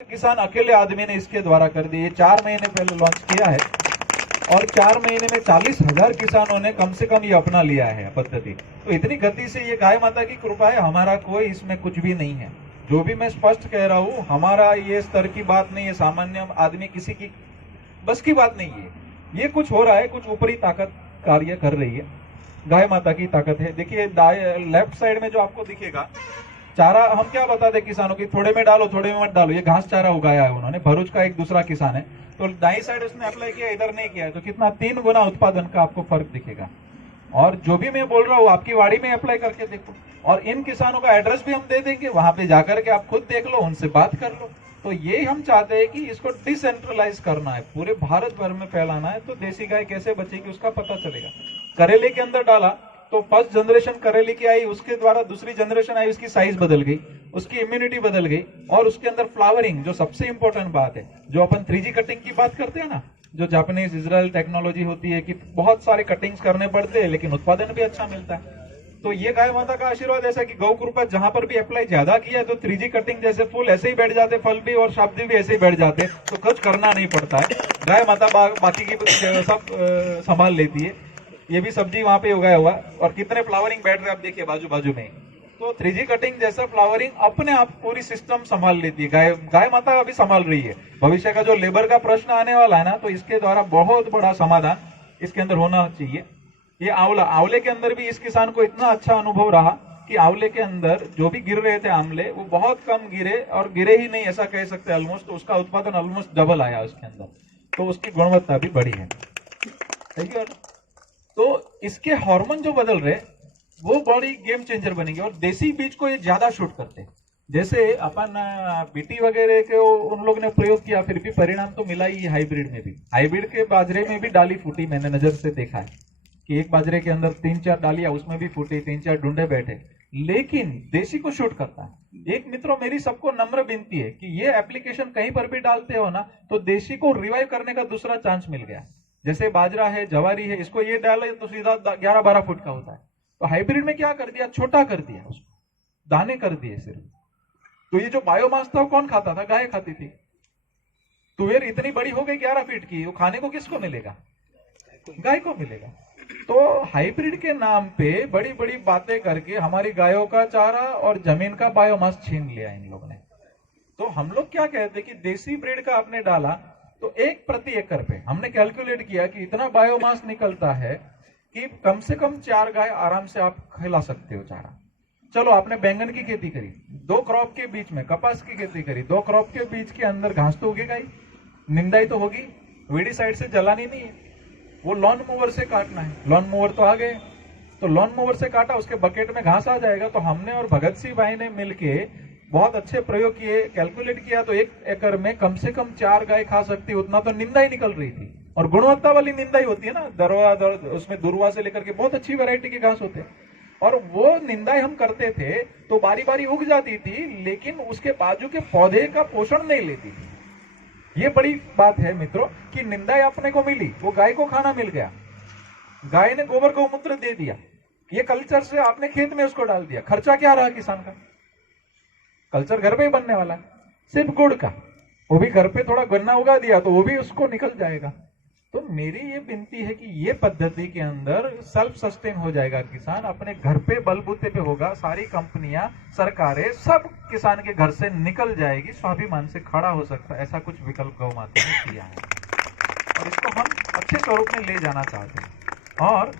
किसान अकेले आदमी ने इसके द्वारा कर दी। ये 4 महीने पहले लॉन्च किया है और 4 महीने में 40,000 किसानों ने कम से कम ये अपना लिया है पद्धति। तो इतनी गति से ये गाय माता की कृपा है, हमारा कोई इसमें कुछ भी नहीं है। जो भी मैं स्पष्ट कह रहा हूँ, हमारा ये स्तर की बात नहीं है, सामान्य आदमी किसी की बस की बात नहीं है। ये कुछ हो रहा है, कुछ ऊपरी ताकत कार्य कर रही है, गाय माता की ताकत है। देखिए लेफ्ट साइड में जो आपको दिखेगा चारा, हम क्या बताते किसानों की, थोड़े में डालो थोड़े में मत डालो। ये घास चारा उगाया है उन्होंने, भरूच का एक दूसरा किसान है, तो दाई साइड उसने अप्लाई किया, इधर नहीं किया है, तो कितना 3 गुना उत्पादन का आपको फर्क दिखेगा। और जो भी मैं बोल रहा हूँ आपकी वाड़ी में अप्लाई करके देखो, और इन किसानों का एड्रेस भी हम दे देंगे, वहां पे जाकर के आप खुद देख लो, उनसे बात कर लो। तो ये हम चाहते हैं कि इसको डिसेंट्रलाइज करना है, पूरे भारत भर में फैलाना है। तो देसी गाय कैसे बचेगी उसका पता चलेगा। करेले के अंदर डाला तो फर्स्ट जनरेशन करेले की आई, उसके द्वारा दूसरी जनरेशन आई, उसकी साइज बदल गई, उसकी इम्यूनिटी बदल गई, और उसके अंदर फ्लावरिंग, जो सबसे इंपॉर्टेंट बात है, जो अपन 3G कटिंग की बात करते हैं ना, जो जापानीज इजराइल टेक्नोलॉजी होती है कि बहुत सारे कटिंग्स करने पड़ते हैं लेकिन उत्पादन भी अच्छा मिलता है। तो ये गाय माता का आशीर्वाद ऐसा कि गौ कृपा जहां पर भी अप्लाई ज्यादा किया है तो 3G कटिंग जैसे फूल ऐसे ही बैठ जाते, फल भी और शाब्दी भी ऐसे ही बैठ जाते, तो कुछ करना नहीं पड़ता है। गाय माता बाकी की सब संभाल लेती है। ये भी सब्जी वहां पे उगाया हुआ, और कितने फ्लावरिंग बैठ रहे आप देखिए बाजू बाजू में। तो 3G कटिंग जैसा फ्लावरिंग अपने आप पूरी सिस्टम संभाल लेती है। गाय माता अभी संभाल रही है। भविष्य का जो लेबर का प्रश्न आने वाला है ना, तो इसके द्वारा बहुत बड़ा समाधान इसके अंदर होना चाहिए। ये आंवले के अंदर भी इस किसान को इतना अच्छा अनुभव रहा कि आंवले के अंदर जो भी गिर रहे थे आंवले, वो बहुत कम गिरे, और गिरे ही नहीं ऐसा कह सकते ऑलमोस्ट। तो उसका उत्पादन ऑलमोस्ट डबल आया उसके अंदर, तो उसकी गुणवत्ता भी बढ़ी है। ठीक है, तो इसके हार्मोन जो बदल रहे वो बड़ी गेम चेंजर बनेंगे, और देसी बीज को ये ज्यादा शूट करते हैं। जैसे अपन बीटी वगैरह के उन लोग ने प्रयोग किया, फिर भी परिणाम तो मिला ही। हाइब्रिड में भी, हाइब्रिड के बाजरे में भी डाली फूटी, मैंने नजर से देखा है कि एक बाजरे के अंदर 3-4 डालियां उसमें भी फूटी, 3-4 डुंडे बैठे, लेकिन देसी को शूट करता है। एक मित्रों, मेरी सबको नम्र विनती है कि ये एप्लीकेशन कहीं पर भी डालते हो ना, तो देसी को रिवाइव करने का दूसरा चांस मिल गया। जैसे बाजरा है, जवारी है, इसको ये डाले तो सीधा 11-12 फुट का होता है। तो हाइब्रिड में क्या कर दिया, छोटा कर दिया, उसको दाने कर दिए सिर्फ। तो ये जो बायोमास था वो कौन खाता था, गाय खाती थी। तुवेर इतनी बड़ी हो गई 11 फीट की, वो खाने को किसको मिलेगा, गाय को मिलेगा। तो हाइब्रिड के नाम पे बड़ी बड़ी बातें करके हमारी गायों का चारा और जमीन का बायोमास छीन लिया इन लोगों ने। तो हम लोग क्या कहते कि देसी ब्रीड का आपने डाला तो 1 प्रति एकड़ पे हमने कैलकुलेट किया कि इतना बायोमास निकलता है कि कम से कम 4 गाय आराम से आप खिला सकते हो चारा। चलो, आपने बैंगन की खेती करी, 2 क्रॉप के बीच में कपास की खेती करी, 2 क्रॉप के बीच के अंदर घास तो उगेगा ही, निंदाई तो होगी, वीडी साइड से जलानी नहीं है, वो लॉन मूवर से काटना है। लॉन मूवर तो आ गए, तो लॉन मूवर से काटा, उसके बकेट में घास आ जाएगा। तो हमने और भगत सिंह भाई ने मिलके बहुत अच्छे प्रयोग किए, कैलकुलेट किया, तो 1 एकड़ में कम से कम 4 गाय खा सकती, उतना तो निंदाई निकल रही थी। और गुणवत्ता वाली निंदाई होती है ना, दरवा उसमें दुर्वा से लेकर के बहुत अच्छी वैरायटी के घास होते हैं। और वो निंदाई हम करते थे तो बारी बारी उग जाती थी, लेकिन उसके बाजू के पौधे का पोषण नहीं लेती थी। ये बड़ी बात है मित्रों कि निंदाई अपने को मिली, वो गाय को खाना मिल गया, गाय ने गोबर गौमूत्र दे दिया, ये कल्चर से आपने खेत में उसको डाल दिया। खर्चा क्या रहा किसान का, कल्चर घर पे ही बनने वाला है, सिर्फ गुड़ का, वो भी घर पे थोड़ा गन्ना उगा दिया तो वो भी उसको निकल जाएगा। तो मेरी ये विनती है कि ये पद्धति के अंदर सेल्फ सस्टेन हो जाएगा किसान, अपने घर पे बलबूते पे होगा, सारी कंपनियां, सरकारें, सब किसान के घर से निकल जाएगी, स्वाभिमान से खड़ा हो सकता है। ऐसा कुछ विकल्प गौ माता ने किया है और इसको हम अच्छे स्वरूप में ले जाना चाहते हैं। और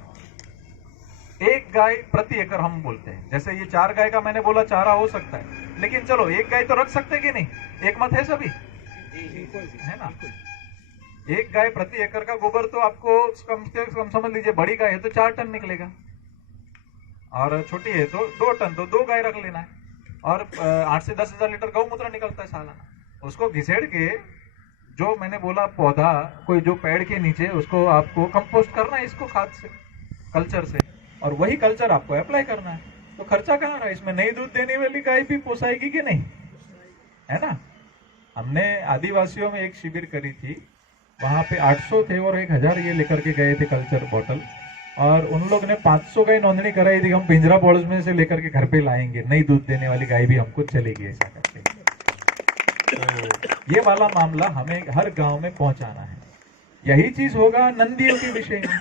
1 गाय प्रति एकड़ हम बोलते हैं, जैसे ये 4 गाय का मैंने बोला चारा हो सकता है, लेकिन चलो 1 गाय तो रख सकते कि नहीं, एक मत है सभी, है ना। 1 गाय प्रति एकड़ का गोबर तो आपको कम से कम समझ लीजिए, बड़ी गाय है तो 4 टन निकलेगा, और छोटी है तो 2 टन, तो 2 गाय रख लेना है। और 8 से 10 हजार लीटर गौमूत्र निकलता है सालाना। उसको घिसेड़ के, जो मैंने बोला पौधा कोई जो पेड़ के नीचे, उसको आपको कंपोस्ट करना है, इसको खाद से, कल्चर से, और वही कल्चर आपको अप्लाई करना है। तो खर्चा कहाँ रहा इसमें, नई दूध देने वाली गाय भी पोसाएगी कि नहीं, है ना। हमने आदिवासियों में एक शिविर करी थी, वहां पे 800 थे और 1000 ये लेकर के गए थे कल्चर बॉटल, और उन लोग ने 500 गाय नोंदणी कराई थी। हम पिंजरा बॉल्स में से लेकर के घर पे लाएंगे, नई दूध देने वाली गाय भी हमको चलेगी, ऐसा करके। तो ये वाला मामला हमें हर गांव में पहुंचाना है। यही चीज होगा नंदियों के विषय में।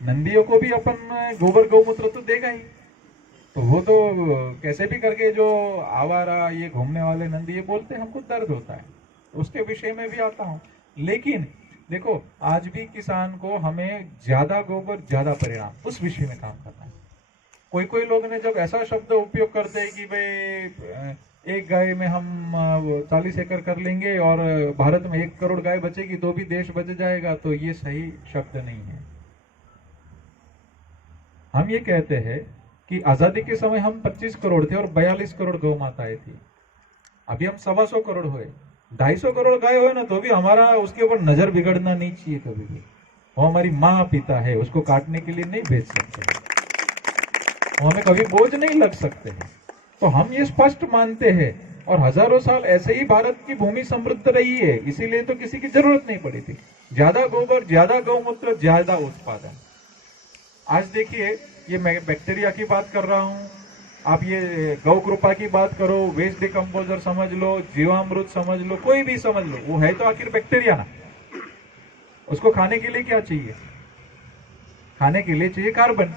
नंदियों को भी अपन गोबर गौमूत्र तो देगा ही, तो वो तो कैसे भी करके जो आवारा ये घूमने वाले नंदी ये बोलते हैं हमको दर्द होता है, उसके विषय में भी आता हूं। लेकिन देखो आज भी किसान को हमें ज्यादा गोबर ज्यादा परिणाम उस विषय में काम करना है। कोई कोई लोग ने जब ऐसा शब्द उपयोग करते हैं कि भाई एक गाय में हम 40 एकड़ कर लेंगे और भारत में 1 करोड़ गाय बचेगी तो भी देश बच जाएगा, तो ये सही शब्द नहीं है। हम ये कहते हैं कि आजादी के समय हम 25 करोड़ थे और 42 करोड़ गौ माताएं थी। अभी हम 125 करोड़ हुए, 250 करोड़ गाय हुए ना, तो भी हमारा उसके ऊपर नजर बिगड़ना नहीं चाहिए कभी भी। वो हमारी माँ पिता है, उसको काटने के लिए नहीं भेज सकते, वो हमें कभी बोझ नहीं लग सकते हैं। तो हम ये स्पष्ट मानते हैं और हजारों साल ऐसे ही भारत की भूमि समृद्ध रही है, इसीलिए तो किसी की जरूरत नहीं पड़ी थी। ज्यादा गोबर ज्यादा गौमूत्र ज्यादा उत्पादन। आज देखिए ये मैं बैक्टीरिया की बात कर रहा हूं, आप ये गौ कृपा की बात करो, वेस्ट डिकम्पोजर समझ लो, जीवामृत समझ लो, कोई भी समझ लो, वो है तो आखिर बैक्टीरिया ना। उसको खाने के लिए क्या चाहिए? खाने के लिए चाहिए कार्बन।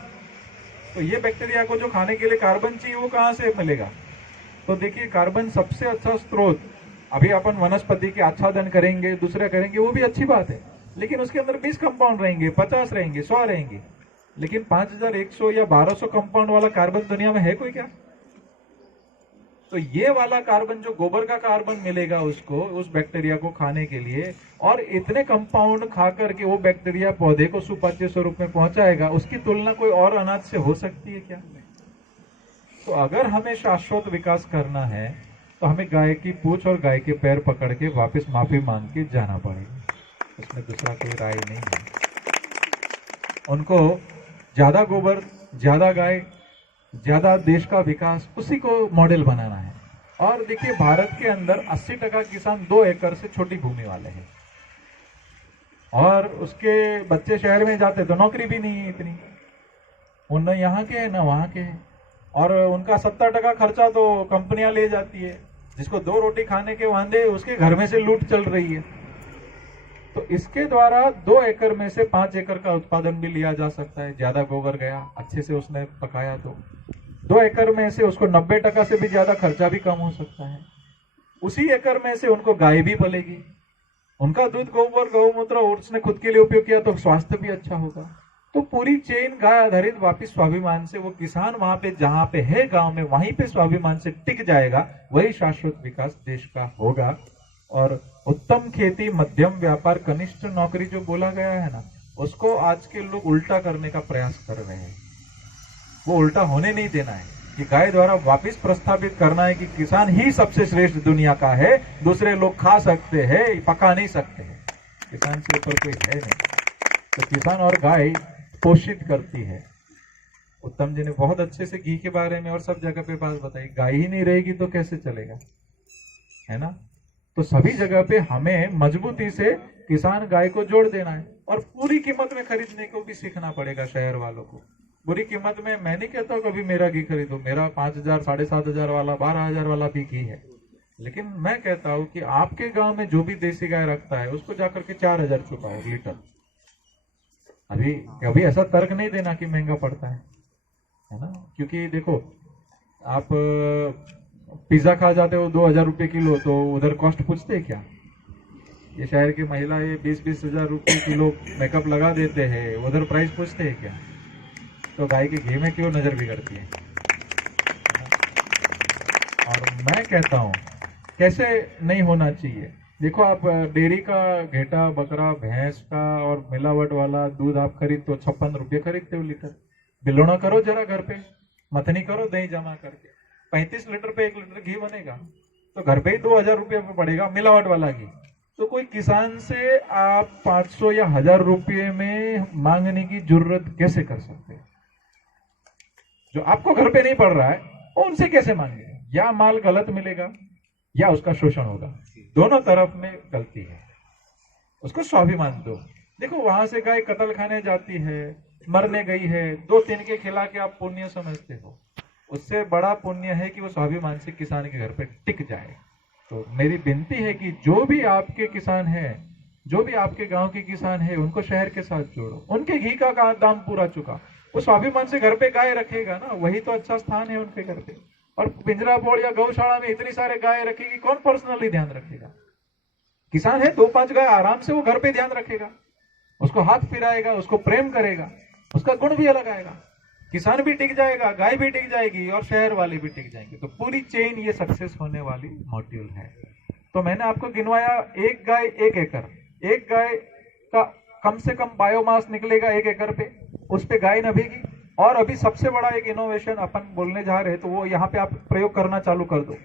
तो ये बैक्टीरिया को जो खाने के लिए कार्बन चाहिए वो कहां से मिलेगा? तो देखिए कार्बन सबसे अच्छा स्रोत। अभी अपन वनस्पति के आच्छादन करेंगे, दूसरे करेंगे, वो भी अच्छी बात है, लेकिन उसके अंदर 20 कंपाउंड रहेंगे, 50 रहेंगे, 100 रहेंगे, लेकिन 5100 या 1200 कंपाउंड वाला कार्बन दुनिया में है कोई क्या? तो ये वाला कार्बन जो गोबर का कार्बन मिलेगा उसको, उस बैक्टीरिया को खाने के लिए, और इतने कंपाउंड खा करके वो बैक्टीरिया पौधे को सुपाच्य स्वरूप में पहुंचाएगा, उसकी तुलना कोई और अनाज से हो सकती है क्या? तो अगर हमें शाश्वत विकास करना है तो हमें गाय की पूंछ और गाय के पैर पकड़ के वापस माफी मांग के जाना पड़ेगा, इसमें दूसरा कोई राय नहीं है। उनको ज्यादा गोबर ज्यादा गाय ज्यादा देश का विकास, उसी को मॉडल बनाना है। और देखिए भारत के अंदर 80% किसान 2 एकड़ से छोटी भूमि वाले हैं, और उसके बच्चे शहर में जाते तो नौकरी भी नहीं है इतनी, उन यहाँ के है ना वहां के है, और उनका 70% खर्चा तो कंपनियां ले जाती है। जिसको 2 रोटी खाने के वांदे उसके घर में से लूट चल रही है। तो इसके द्वारा 2 एकड़ में से 5 एकड़ का उत्पादन भी लिया जा सकता है। ज्यादा गोबर गया, अच्छे से उसने पकाया, तो 2 एकड़ में से उसको 90% से भी ज्यादा खर्चा भी कम हो सकता है। उसी एकड़ में से उनको गाय भी पलेगी, उनका दूध गोबर गौमूत्र उसने खुद के लिए उपयोग किया तो स्वास्थ्य भी अच्छा होगा। तो पूरी चेन गाय आधारित वापिस स्वाभिमान से वो किसान वहां पे जहां पे है गांव में वहीं पे स्वाभिमान से टिक जाएगा, वही शाश्वत विकास देश का होगा। और उत्तम खेती, मध्यम व्यापार, कनिष्ठ नौकरी जो बोला गया है ना, उसको आज के लोग उल्टा करने का प्रयास कर रहे हैं। वो उल्टा होने नहीं देना है कि गाय द्वारा वापस प्रस्थापित करना है कि किसान ही सबसे श्रेष्ठ दुनिया का है, दूसरे लोग खा सकते हैं, पका नहीं सकते हैं, किसान से ऊपर कोई है नहीं। तो किसान और गाय पोषित करती है। उत्तम जी ने बहुत अच्छे से घी के बारे में और सब जगह पे बात बताई। गाय ही नहीं रहेगी तो कैसे चलेगा, है ना? तो सभी जगह पे हमें मजबूती से किसान गाय को जोड़ देना है, और पूरी कीमत में खरीदने को भी सीखना पड़ेगा शहर वालों को। बुरी कीमत में मैं नहीं कहता हूँ कभी मेरा घी खरीदो, मेरा 5000 7500 वाला 12000 वाला भी घी है, लेकिन मैं कहता हूँ कि आपके गांव में जो भी देसी गाय रखता है उसको जाकर के 4000 चुकाओ लीटर। अभी कभी ऐसा तर्क नहीं देना कि महंगा पड़ता है ना? क्योंकि देखो आप पिज्जा खा जाते हो 2000 रुपये किलो, तो उधर कॉस्ट पूछते हैं क्या? ये शहर की महिलाएं 20-20 हजार रुपये किलो मेकअप लगा देते हैं, उधर प्राइस पूछते हैं क्या? तो गाय के घी में क्यों नजर बिगड़ती है? और मैं कहता हूँ कैसे नहीं होना चाहिए। देखो आप डेयरी का घेटा, बकरा, भैंस का और मिलावट वाला दूध आप खरीद तो 56 रुपये खरीदते हो लीटर। बिलोना करो जरा घर पे, मथनी करो दही जमा करके, 35 लीटर पे 1 लीटर घी बनेगा, तो घर पे ही 2000 रुपये में पड़ेगा मिलावट वाला घी। तो कोई किसान से आप 500 या 1000 रुपये में मांगने की जरूरत कैसे कर सकते हैं? जो आपको घर पे नहीं पड़ रहा है वो उनसे कैसे मांगे? या माल गलत मिलेगा या उसका शोषण होगा, दोनों तरफ में गलती है। उसको स्वाभिमान दो। देखो वहां से गाय कत्ल खाने जाती है, मरने गई है, 2 तिनके खिला के आप पुण्य समझते हो, उससे बड़ा पुण्य है कि वो स्वाभिमान से किसान के घर पे टिक जाए। तो मेरी विनती है कि जो भी आपके किसान हैं, जो भी आपके गांव के किसान हैं, उनको शहर के साथ जोड़ो। उनके घी का दाम पूरा चुका, वो स्वाभिमान से घर पे गाय रखेगा ना, वही तो अच्छा स्थान है उनके घर पे। और पिंजरा बोर्ड या गौशाला में इतनी सारे गाय रखेगी, कौन पर्सनली ध्यान रखेगा? किसान है, 2-5 गाय आराम से वो घर पे ध्यान रखेगा, उसको हाथ फिराएगा, उसको प्रेम करेगा, उसका गुण भी अलग आएगा। किसान भी टिक जाएगा, गाय भी टिक जाएगी और शहर वाले भी टिक जाएंगे। तो पूरी चेन ये सक्सेस होने वाली मॉड्यूल है। तो मैंने आपको गिनवाया, एक गाय 1 एकड़, एक गाय का कम से कम बायोमास निकलेगा 1 एकड़ पे, उस पे गाय नभेगी। और अभी सबसे बड़ा एक इनोवेशन अपन बोलने जा रहे हैं, तो वो यहाँ पे आप प्रयोग करना चालू कर दो।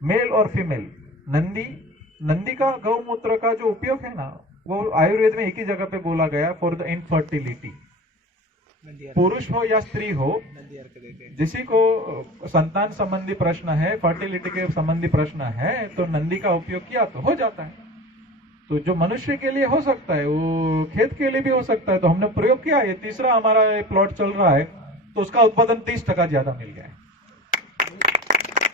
मेल और फीमेल नंदी का गौमूत्र का जो उपयोग है ना, वो आयुर्वेद में एक ही जगह पे बोला गया, फॉर द इनफर्टिलिटी। पुरुष हो या स्त्री हो, जिसी को संतान संबंधी प्रश्न है, फर्टिलिटी के संबंधी प्रश्न है, तो नंदी का उपयोग किया तो हो जाता है। तो जो मनुष्य के लिए हो सकता है वो खेत के लिए भी हो सकता है। तो हमने प्रयोग किया, ये तीसरा हमारा प्लॉट चल रहा है, तो उसका उत्पादन 30% ज्यादा मिल गया है।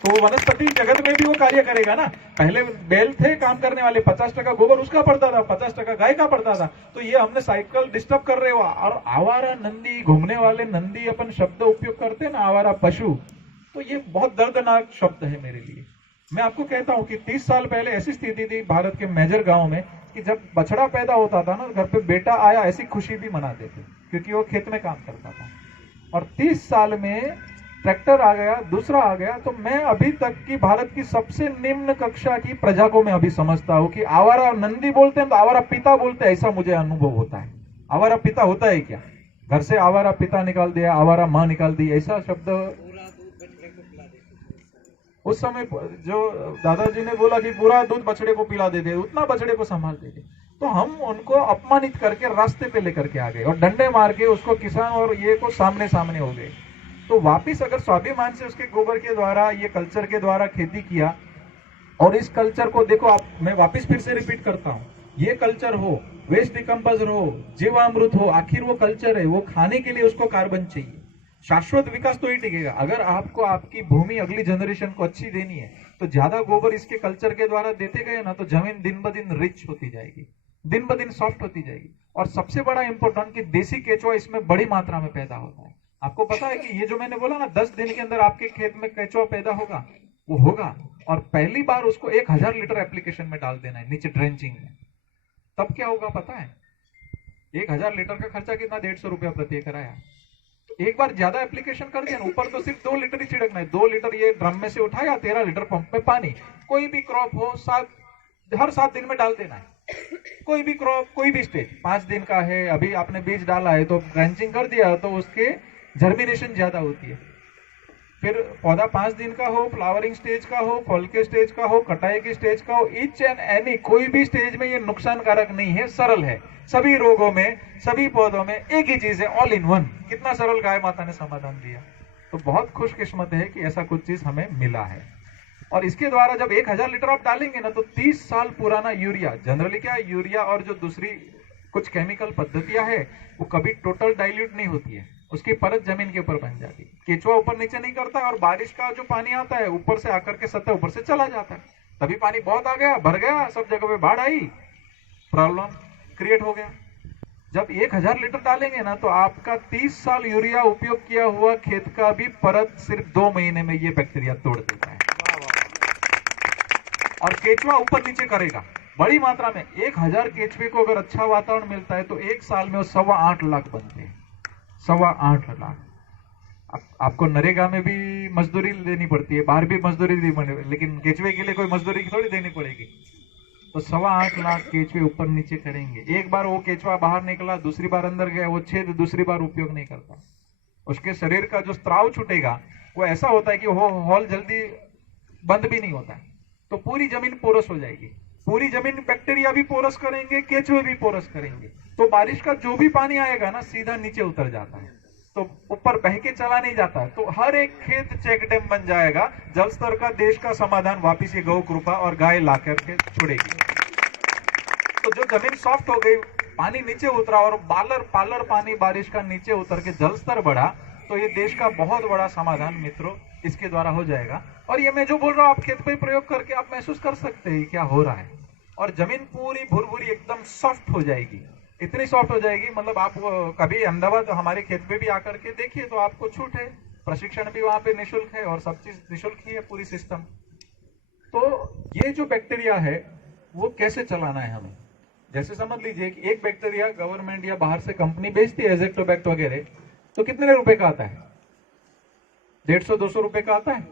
तो वनस्पति जगत में भी वो कार्य करेगा ना। पहले बैल थे काम करने वाले, 50% गोबर उसका पड़ता था, 50% गाय का पड़ता था। तो ये हमने साइकिल डिस्टर्ब कर रहे हो। और आवारा नंदी, घूमने वाले नंदी अपन शब्द उपयोग करते हैं ना, आवारा पशु, तो ये बहुत दर्दनाक शब्द है मेरे लिए। मैं आपको कहता हूं कि 30 साल पहले ऐसी स्थिति थी भारत के मेजर गांव में कि जब बछड़ा पैदा होता था ना, घर पे बेटा आया ऐसी खुशी भी मनाते थे, क्योंकि वो खेत में काम करता था। और 30 साल में ट्रैक्टर आ गया, दूसरा आ गया। तो मैं अभी तक की भारत की सबसे निम्न कक्षा की प्रजा को मैं अभी समझता हूं कि आवारा नंदी बोलते हैं तो आवारा पिता बोलते हैं, ऐसा मुझे अनुभव होता है। आवारा पिता होता है क्या? घर से आवारा पिता निकाल दिया, आवारा माँ निकाल दी, ऐसा शब्द उस समय जो दादाजी ने बोला कि पूरा दूध बछड़े को पिला देते, उतना बछड़े को संभालते थे। तो हम उनको अपमानित करके रास्ते पे लेकर के आ गए और डंडे मार के उसको किसान और ये को सामने सामने हो गए। तो वापिस अगर स्वाभिमान से उसके गोबर के द्वारा, ये कल्चर के द्वारा खेती किया, और इस कल्चर को देखो आप, मैं वापिस फिर से रिपीट करता हूँ, ये कल्चर हो, वेस्ट डिकम्पोजर हो, जीवामृत हो, आखिर वो कल्चर है, वो खाने के लिए उसको कार्बन चाहिए। शाश्वत विकास तो ही टिकेगा। अगर आपको आपकी भूमि अगली जनरेशन को अच्छी देनी है, तो ज्यादा गोबर इसके कल्चर के द्वारा देते गए ना, तो जमीन दिन ब दिन रिच होती जाएगी, दिन ब दिन सॉफ्ट होती जाएगी। और सबसे बड़ा इंपॉर्टेंट कि देसी केचुआ इसमें बड़ी मात्रा में पैदा होता है। आपको पता है कि ये जो मैंने बोला ना, 10 दिन के अंदर आपके खेत में केचुआ पैदा होगा, वो होगा। और पहली बार उसको 1000 लीटर एप्लीकेशन में डाल देना है, नीचे ड्रेंचिंग में। तब क्या होगा पता है? 1000 लीटर का खर्चा कितना? 150 रुपया प्रति एकड़ आया। एक बार ज्यादा एप्लीकेशन कर दिया ना, ऊपर तो सिर्फ 2 लीटर ही छिड़कना है। 2 लीटर ये ड्रम में से उठाया, 13 लीटर पंप में पानी। कोई भी क्रॉप हो, हर 7 दिन में डाल देना है। कोई भी क्रॉप, कोई भी स्टेज, 5 दिन का है, अभी आपने बीज डाला है तो ड्रेंचिंग कर दिया, तो उसके जर्मिनेशन ज्यादा होती है। फिर पौधा 5 दिन का हो, फ्लावरिंग स्टेज का हो, फल के स्टेज का हो, कटाई के स्टेज का हो, ईच एंड एनी कोई भी स्टेज में ये नुकसानकारक नहीं है, सरल है। सभी रोगों में, सभी पौधों में एक ही चीज है, ऑल इन वन। कितना सरल गाय माता ने समाधान दिया। तो बहुत खुशकिस्मत है कि ऐसा कुछ चीज हमें मिला है। और इसके द्वारा जब 1000 लीटर आप डालेंगे ना, तो 30 साल पुराना यूरिया, जनरली क्या यूरिया और जो दूसरी कुछ केमिकल पद्धतियां है, वो कभी टोटल डाइल्यूट नहीं होती है, उसकी परत जमीन के ऊपर बन जाती है। केचुआ ऊपर नीचे नहीं करता, और बारिश का जो पानी आता है ऊपर से आकर के सतह ऊपर से चला जाता है। तभी पानी बहुत आ गया, भर गया, सब जगह पे बाढ़ आई, प्रॉब्लम क्रिएट हो गया। जब 1000 लीटर डालेंगे ना, तो आपका 30 साल यूरिया उपयोग किया हुआ खेत का भी परत सिर्फ 2 महीने में ये बैक्टीरिया तोड़ देता है। और केचुआ ऊपर नीचे करेगा बड़ी मात्रा में। 1000 केचुए को अगर अच्छा वातावरण मिलता है तो 1 साल में वो 8.25 लाख बनते हैं। 8.25 लाख। आपको नरेगा में भी मजदूरी देनी पड़ती है, बाहर भी मजदूरी देनी पड़ेगी, लेकिन केचुए के लिए कोई मजदूरी थोड़ी देनी पड़ेगी। तो 8.25 लाख केचुए ऊपर नीचे करेंगे। एक बार वो केचुआ बाहर निकला, दूसरी बार अंदर गया, वो छेद दूसरी बार उपयोग नहीं करता। उसके शरीर का जो स्त्राव छूटेगा वो ऐसा होता है कि वो हॉल जल्दी बंद भी नहीं होता है। तो पूरी जमीन पोरस हो जाएगी। पूरी जमीन बैक्टीरिया भी पोरस करेंगे, केचुए भी पोरस करेंगे। तो बारिश का जो भी पानी आएगा ना, सीधा नीचे उतर जाता है, तो ऊपर बह के चला नहीं जाता है। तो हर एक खेत चेक डैम बन जाएगा। जल स्तर का देश का समाधान वापिस ये गौ कृपा और गाय ला करके छोड़ेगी। तो जो जमीन सॉफ्ट हो गई, पानी नीचे उतरा और पालर पानी बारिश का नीचे उतर के जल स्तर बढ़ा, तो ये देश का बहुत बड़ा समाधान मित्रों इसके द्वारा हो जाएगा। और ये मैं जो बोल रहा हूँ आप खेत पे प्रयोग करके आप महसूस कर सकते हैं क्या हो रहा है। और जमीन पूरी भुरभुरी एकदम सॉफ्ट हो जाएगी, इतनी सॉफ्ट हो जाएगी, मतलब आप कभी अहमदाबाद हमारे खेत पे भी आकर के देखिए तो आपको छूट है, प्रशिक्षण भी वहां पे निःशुल्क है और सब चीज निःशुल्क ही है, पूरी सिस्टम। तो ये जो बैक्टीरिया है वो कैसे चलाना है हमें, जैसे समझ लीजिए कि एक बैक्टीरिया गवर्नमेंट या बाहर से कंपनी बेचती है एजेक्टोबैक्ट वगैरह, तो कितने रुपए का आता है? 150-200 रुपए का आता है,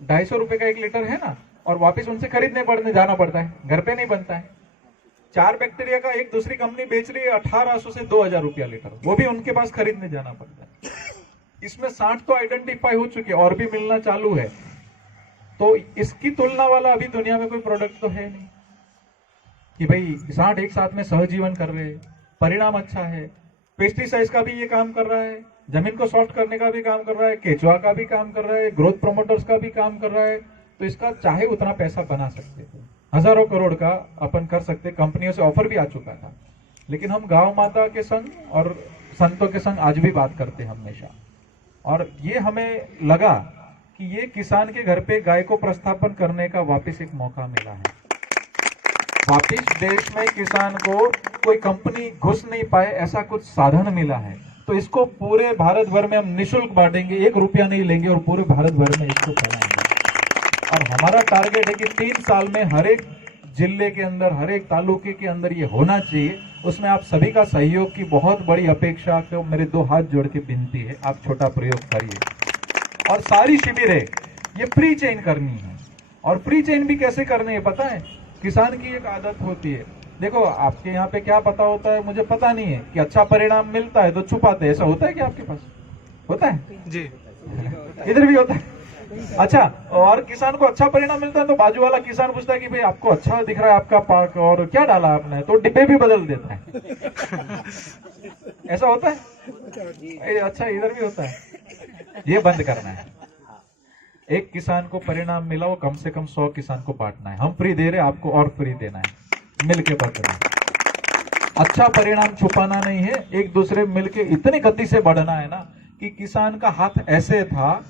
250 रुपए का 1 लीटर है ना। और वापस उनसे खरीदने पड़ने जाना पड़ता है, घर पे नहीं बनता है। 4 बैक्टीरिया का एक दूसरी कंपनी बेच रही है 1800 से 2000 रुपया लीटर, वो भी उनके पास खरीदने जाना पड़ता है। इसमें 60 तो आइडेंटिफाई हो चुके और भी मिलना चालू है। तो इसकी तुलना वाला अभी दुनिया में कोई प्रोडक्ट तो है नहीं कि भाई 60 एक साथ में सहजीवन कर रहे हैं, परिणाम अच्छा है। पेस्टिसाइड्स का भी ये काम कर रहा है, जमीन को सॉफ्ट करने का भी काम कर रहा है, केचुआ का भी काम कर रहा है, ग्रोथ प्रोमोटर्स का भी काम कर रहा है। तो इसका चाहे उतना पैसा बना सकते थे, हजारों करोड़ का अपन कर सकते, कंपनियों से ऑफर भी आ चुका था। लेकिन हम गांव माता के संग और संतों के संग आज भी बात करते हैं हमेशा। और ये हमें लगा कि ये किसान के घर पे गाय को प्रस्थापन करने का वापस एक मौका मिला है। वापस देश में किसान को कोई कंपनी घुस नहीं पाए ऐसा कुछ साधन मिला है। तो इसको पूरे भारत भर में हम निःशुल्क बांटेंगे, 1 रुपया नहीं लेंगे और पूरे भारत भर में इसको फैलाएंगे। और हमारा टारगेट है कि 3 साल में हर एक जिले के अंदर, हर एक तालुके के अंदर ये होना चाहिए। उसमें आप सभी का सहयोग की बहुत बड़ी अपेक्षा को मेरे 2 हाथ जोड़ के विनती है, आप छोटा प्रयोग करिए। और सारी शिविरें ये फ्री चेन करनी है। और फ्री चेन भी कैसे करनी है पता है? किसान की एक आदत होती है, देखो आपके यहाँ पे क्या पता होता है मुझे पता नहीं है, कि अच्छा परिणाम मिलता है तो छुपाते हैं। ऐसा होता है क्या आपके पास? होता है जी, इधर भी होता है। अच्छा, और किसान को अच्छा परिणाम मिलता है तो बाजू वाला किसान पूछता है कि भाई आपको अच्छा दिख रहा है आपका पाक और क्या डाला आपने, तो डिब्बे भी बदल देता है। ऐसा होता है? अच्छा, इधर भी होता है। ये बंद करना है। एक किसान को परिणाम मिला, वो कम से कम 100 किसान को बांटना है। हम फ्री दे रहे, आपको और फ्री देना है, मिलके बांटना है। अच्छा परिणाम छुपाना नहीं है, एक दूसरे मिलके इतनी गति से बढ़ना है ना कि किसान का हाथ ऐसे था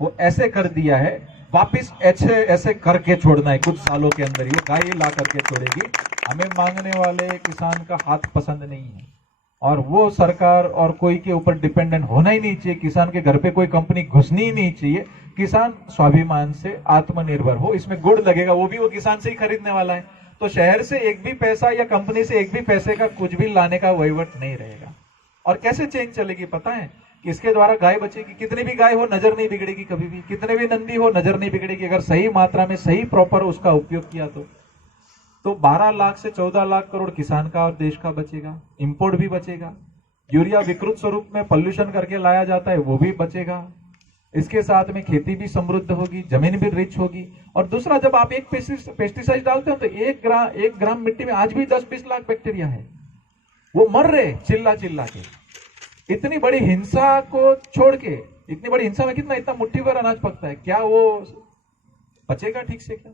वो ऐसे कर दिया है, वापिस ऐसे ऐसे करके छोड़ना है। कुछ सालों के अंदर ये गाय ला करके छोड़ेगी। हमें मांगने वाले किसान का हाथ पसंद नहीं है और वो सरकार और कोई के ऊपर डिपेंडेंट होना ही नहीं चाहिए। किसान के घर पे कोई कंपनी घुसनी ही नहीं चाहिए। किसान स्वाभिमान से आत्मनिर्भर हो, इसमें गुड़ लगेगा वो भी वो किसान से ही खरीदने वाला है। तो शहर से एक भी पैसा या कंपनी से एक भी पैसे का कुछ भी लाने का वहीवट नहीं रहेगा। और कैसे चेंज चलेगी पता है? इसके द्वारा गाय बचेगी। कितनी भी गाय हो नजर नहीं बिगड़ेगी कभी भी, कितने भी नंदी हो नजर नहीं बिगड़ेगी अगर सही मात्रा में सही प्रॉपर उसका उपयोग किया तो 12 लाख से 14 लाख करोड़ किसान का और देश का बचेगा। इंपोर्ट भी बचेगा। यूरिया विकृत स्वरूप में पॉल्यूशन करके लाया जाता है वो भी बचेगा। इसके साथ में खेती भी समृद्ध होगी, जमीन भी रिच होगी। और दूसरा, जब आप एक पेस्टिसाइड डालते हो तो 1 ग्राम मिट्टी में आज भी 10-20 लाख बैक्टीरिया है, वो मर रहे चिल्ला चिल्ला के। इतनी बड़ी हिंसा को छोड़ के, इतनी बड़ी हिंसा में कितना इतना मुट्ठी भर अनाज पकता है, क्या वो बचेगा ठीक से क्या?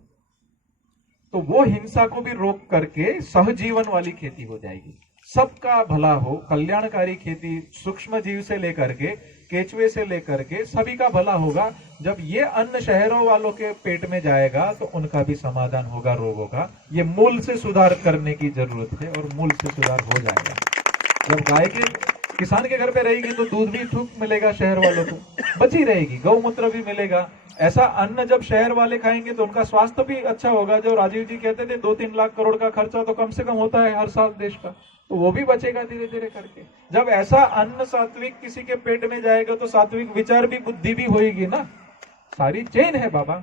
तो वो हिंसा को भी रोक करके सहजीवन वाली खेती हो जाएगी। सबका भला हो, कल्याणकारी खेती, सूक्ष्म जीव से लेकर के केचुए से लेकर के सभी का भला होगा। जब ये अन्न शहरों वालों के पेट में जाएगा तो उनका भी समाधान होगा रोगों का। ये मूल से सुधार करने की जरूरत है और मूल से सुधार हो जाएगा। जब गाय के किसान के घर पे रहेगी तो दूध भी थूक मिलेगा, शहर वालों को बची रहेगी, गौमूत्र भी मिलेगा। ऐसा अन्न जब शहर वाले खाएंगे तो उनका स्वास्थ्य भी अच्छा होगा। जो राजीव जी कहते थे 2-3 लाख करोड़ का खर्चा तो कम से कम होता है हर साल देश का, तो वो भी बचेगा धीरे धीरे करके। जब ऐसा अन्न सात्विक किसी के पेट में जाएगा तो सात्विक विचार भी, बुद्धि भी होगी ना। सारी चेन है बाबा।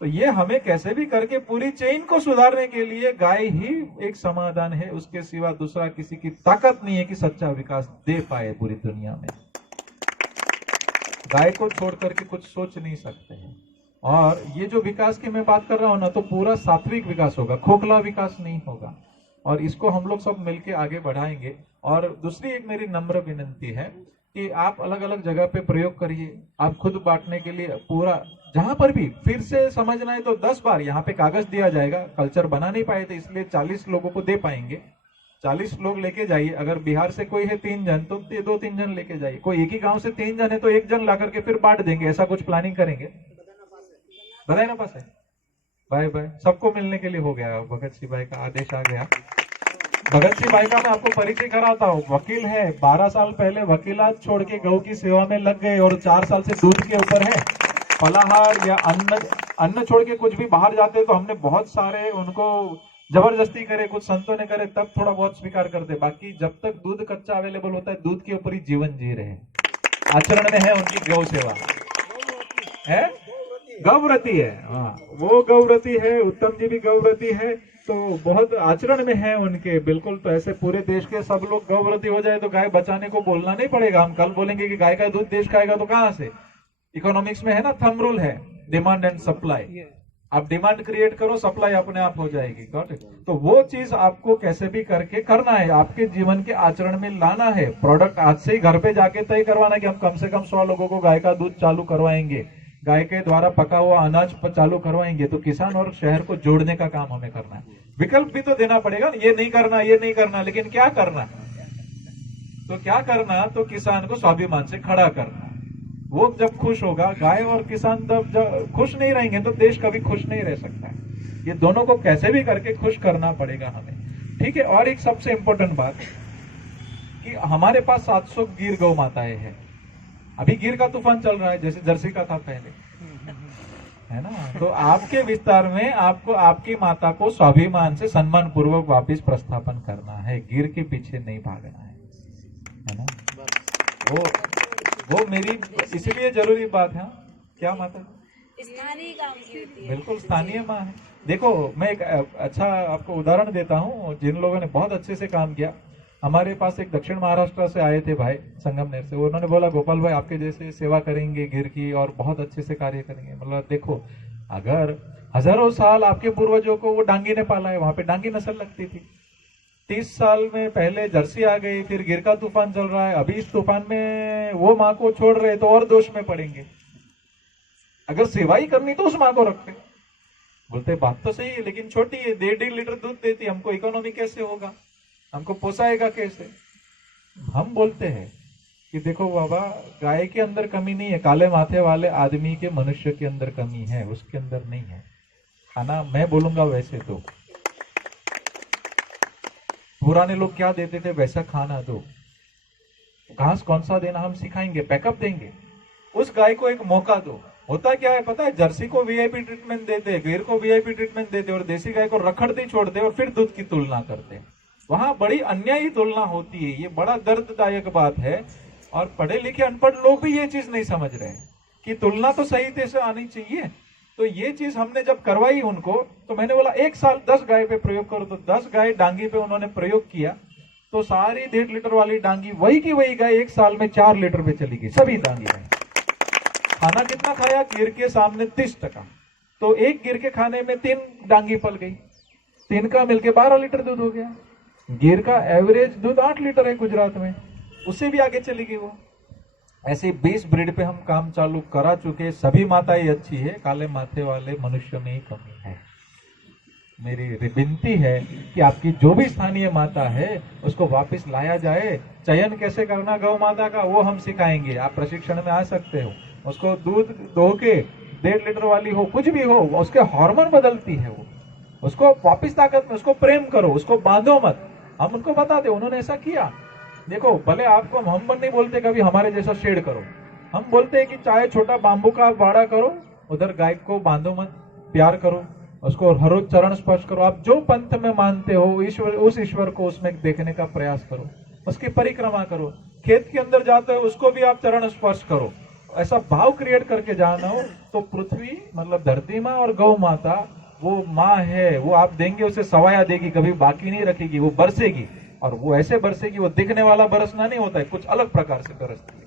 तो ये हमें कैसे भी करके पूरी चेन को सुधारने के लिए गाय ही एक समाधान है। उसके सिवा दूसरा किसी की ताकत नहीं है कि सच्चा विकास दे पाए पूरी दुनिया में। गाय को छोड़ करके कुछ सोच नहीं सकते हैं। और ये जो विकास की मैं बात कर रहा हूं ना, तो पूरा सात्विक विकास होगा, खोखला विकास नहीं होगा। और इसको हम लोग सब मिलके आगे बढ़ाएंगे। और दूसरी एक मेरी नम्र विनंती है कि आप अलग अलग जगह पे प्रयोग करिए। आप खुद बांटने के लिए पूरा, जहां पर भी फिर से समझना है तो 10 बार यहाँ पे कागज दिया जाएगा। कल्चर बना नहीं पाए थे इसलिए 40 लोगों को दे पाएंगे। 40 लोग लेके जाइए, अगर बिहार से कोई है 3 जन तो 2-3 जन लेके जाइए, कोई एक ही गांव से 3 जन है तो 1 जन ला करके फिर बांट देंगे, ऐसा कुछ प्लानिंग करेंगे। बधाई पास है। बाय बाय, सबको मिलने के लिए हो गया, भगत सिंह भाई का आदेश आ गया। भगत सिंह भाई का मैं आपको परिचय कराता हूँ, वकील है, 12 साल पहले वकीलात छोड़ के गौ की सेवा में लग गए और 4 साल से दूध के ऊपर है। फलाहार या अन्न छोड़ के कुछ भी बाहर जाते तो हमने बहुत सारे उनको जबरदस्ती करे, कुछ संतों ने करे तब थोड़ा बहुत स्वीकार करते, बाकी जब तक दूध कच्चा अवेलेबल होता है दूध के ऊपर ही जीवन जी रहे। आचरण में है उनकी गौ सेवा है, गौव्रती है। हाँ, वो गौव्रती है, उत्तम जी भी गौव्रती है, तो बहुत आचरण में है उनके, बिल्कुल। तो ऐसे पूरे देश के सब लोग गौव्रती हो जाए तो गाय बचाने को बोलना नहीं पड़ेगा। हम कल बोलेंगे कि गाय का दूध देश खाएगा तो कहां से। इकोनॉमिक्स में है ना, थंब रूल है, डिमांड एंड सप्लाई। आप डिमांड क्रिएट करो, सप्लाई अपने आप हो जाएगी। Got it. तो वो चीज आपको कैसे भी करके करना है, आपके जीवन के आचरण में लाना है। प्रोडक्ट आज से ही घर पे जाके तय करवाना कि हम कम से कम 100 लोगों को गाय का दूध चालू करवाएंगे, गाय के द्वारा पका हुआ अनाज चालू करवाएंगे। तो किसान और शहर को जोड़ने का काम हमें करना है। विकल्प भी तो देना पड़ेगा, ये नहीं करना, ये नहीं करना, लेकिन क्या करना। तो क्या करना, तो किसान को स्वाभिमान से खड़ा करना। वो जब खुश होगा, गाय और किसान जब खुश नहीं रहेंगे तो देश कभी खुश नहीं रह सकता है। ये दोनों को कैसे भी करके खुश करना पड़ेगा हमें। ठीक है। और एक सबसे इंपॉर्टेंट बात कि हमारे पास 700 गिर गौ माताएं हैं। अभी गिर का तूफान चल रहा है, जैसे जर्सी का था पहले, है ना। तो आपके विस्तार में आपको आपकी माता को स्वाभिमान से सम्मान पूर्वक वापिस प्रस्थापन करना है, गिर के पीछे नहीं भागना है ना। वो मेरी इसलिए जरूरी बात है। क्या माता, स्थानीय गांव की होती है, बिल्कुल स्थानीय माँ है। देखो, मैं एक अच्छा आपको उदाहरण देता हूँ, जिन लोगों ने बहुत अच्छे से काम किया। हमारे पास एक दक्षिण महाराष्ट्र से आए थे भाई, संगमनेर से। उन्होंने बोला, गोपाल भाई आपके जैसे सेवा करेंगे गिर की और बहुत अच्छे से कार्य करेंगे। मतलब देखो, अगर हजारों साल आपके पूर्वजों को वो डांगी ने पाला है, वहां पे डांगी नस्ल लगती थी। 30 साल में पहले जर्सी आ गई, फिर गिर का तूफान चल रहा है, अभी इस तूफान में वो माँ को छोड़ रहे तो और दोष में पड़ेंगे। अगर सेवा ही करनी तो उस माँ को रखते। बोलते बात तो सही है, लेकिन छोटी है, 1.5 लीटर दूध देती, हमको इकोनॉमी कैसे होगा, हमको पोसाएगा कैसे। हम बोलते हैं कि देखो बाबा, गाय के अंदर कमी नहीं है, काले माथे वाले आदमी के, मनुष्य के अंदर कमी है, उसके अंदर नहीं है। खाना मैं बोलूंगा वैसे तो पुराने लोग क्या देते थे वैसा खाना दो। घास कौन सा देना हम सिखाएंगे, बैकअप देंगे। उस गाय को एक मौका दो। होता क्या है पता है, जर्सी को वीआईपी ट्रीटमेंट देते, गिर को वीआईपी ट्रीटमेंट देते और देसी गाय को रखड़ते छोड़ते और फिर दूध की तुलना करते। वहां बड़ी अन्यायी तुलना होती है। ये बड़ा दर्ददायक बात है। और पढ़े लिखे अनपढ़ लोग भी ये चीज नहीं समझ रहे कि तुलना तो सही तरह से आनी चाहिए। तो ये चीज हमने जब करवाई उनको, तो मैंने बोला 1 साल 10 गाय पे प्रयोग करो। तो 10 गाय डांगी पे उन्होंने प्रयोग किया, तो सारी 1.5 लीटर वाली डांगी वही की वही गाय 1 साल में 4 लीटर पे चली गई, सभी डांगी गाय। खाना कितना खाया, गिर के सामने 30%। तो एक गिर के खाने में 3 डांगी पल गई, 3 का मिलके 12 लीटर दूध हो गया। गिर का एवरेज दूध 8 लीटर है गुजरात में, उससे भी आगे चली गई वो। ऐसे 20 ब्रीड पे हम काम चालू करा चुके। सभी माताएं अच्छी है, काले माथे वाले मनुष्य में ही कमी है। मेरी विनती है कि आपकी जो भी स्थानीय माता है उसको वापस लाया जाए। चयन कैसे करना गौ माता का वो हम सिखाएंगे, आप प्रशिक्षण में आ सकते हो। उसको दूध दो के 1.5 लीटर वाली हो, कुछ भी हो, उसके हार्मोन बदलती है वो, उसको वापिस ताकत में, उसको प्रेम करो, उसको बांधो मत। हम उनको बता दे, उन्होंने ऐसा किया। देखो, भले आपको हम नहीं बोलते कभी हमारे जैसा शेड करो, हम बोलते हैं कि चाहे छोटा बांबू का बाड़ा करो, उधर गाय को बांधो मत, प्यार करो, उसको हर रोज चरण स्पर्श करो। आप जो पंथ में मानते हो ईश्वर, उस ईश्वर को उसमें देखने का प्रयास करो, उसकी परिक्रमा करो। खेत के अंदर जाते हो उसको भी आप चरण स्पर्श करो। ऐसा भाव क्रिएट करके जाना हो तो पृथ्वी मतलब धरती माँ और गौ माता वो माँ है, वो आप देंगे उसे सवाया देगी, कभी बाकी नहीं रखेगी, वो बरसेगी। और वो ऐसे बरसेगी, वो दिखने वाला बरसना नहीं होता है, कुछ अलग प्रकार से बरसती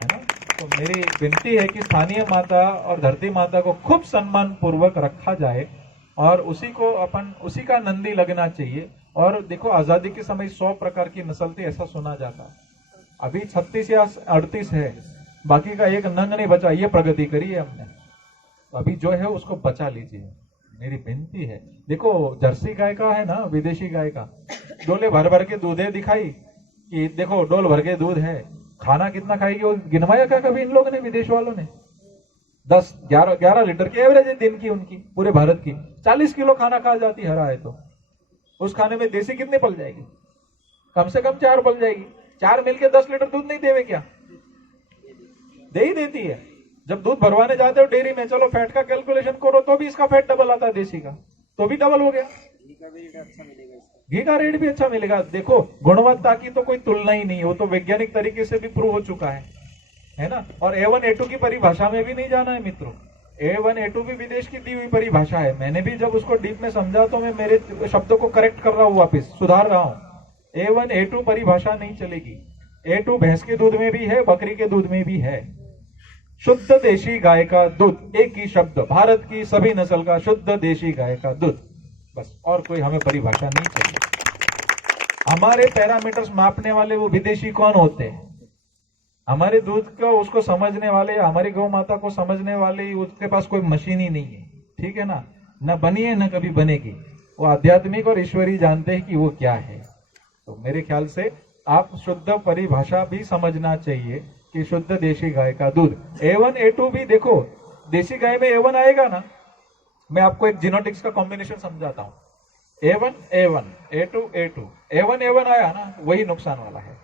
है ना। तो मेरी विनती है कि स्थानीय माता और धरती माता को खूब सम्मान पूर्वक रखा जाए और उसी को अपन उसी का नंदी लगना चाहिए। और देखो, आजादी के समय 100 प्रकार की नस्ल थी ऐसा सुना जाता, अभी 36 या 38 है, बाकी का एक नंग नहीं बचा। ये प्रगति करी है हमने, तो अभी जो है उसको बचा लीजिए, मेरी विनती है। देखो, जर्सी गाय का है ना, विदेशी गाय का डोले भर भर के दूधे दिखाई कि देखो डोल भर के दूध है, खाना कितना खाएगी वो गिनवाया क्या कभी इन लोगों ने, विदेश वालों ने? 10-11 लीटर की एवरेज है दिन की उनकी, पूरे भारत की। 40 किलो खाना खा जाती हरा है, तो उस खाने में देसी कितने पल जाएगी? कम से कम 4 पल जाएगी। 4 मिलके 10 लीटर दूध नहीं देवे क्या? दे ही देती है। जब दूध भरवाने जाते हो डेयरी में, चलो फैट का कैलकुलेशन करो तो भी इसका फैट डबल आता है देसी का, तो भी डबल हो गया। घी का रेट भी अच्छा मिलेगा। देखो गुणवत्ता की तो कोई तुलना ही नहीं है, वो तो वैज्ञानिक तरीके से भी प्रूव हो चुका है ना। और A1 A2 की परिभाषा में भी नहीं जाना है मित्रों। A1 A2 भी विदेश की दी हुई परिभाषा है। मैंने भी जब उसको डीप में समझा तो मैं मेरे शब्दों को करेक्ट कर रहा हूं, वापिस सुधार रहा हूं। A1 A2 परिभाषा नहीं चलेगी। A2 भैंस के दूध में भी है, बकरी के दूध में भी है। शुद्ध देशी गाय का दूध, एक ही शब्द, भारत की सभी नस्ल का शुद्ध देशी गाय का दूध, बस। और कोई हमें परिभाषा नहीं चाहिए। हमारे पैरामीटर्स मापने वाले वो विदेशी कौन होते हैं? हमारे दूध को उसको समझने वाले, हमारी गौ माता को समझने वाले, उसके पास कोई मशीन ही नहीं है, ठीक है ना। न बनी है न कभी बनेगी। वो आध्यात्मिक और ईश्वरी जानते हैं कि वो क्या है। तो मेरे ख्याल से आप शुद्ध परिभाषा भी समझना चाहिए कि शुद्ध देशी गाय का दूध। A1 A2 भी देखो, देशी गाय में A1 आएगा ना, मैं आपको एक जीनोटिक्स का कॉम्बिनेशन समझाता हूं। A1 A1, A2 A2, A1 A1 आया ना, वही नुकसान वाला है।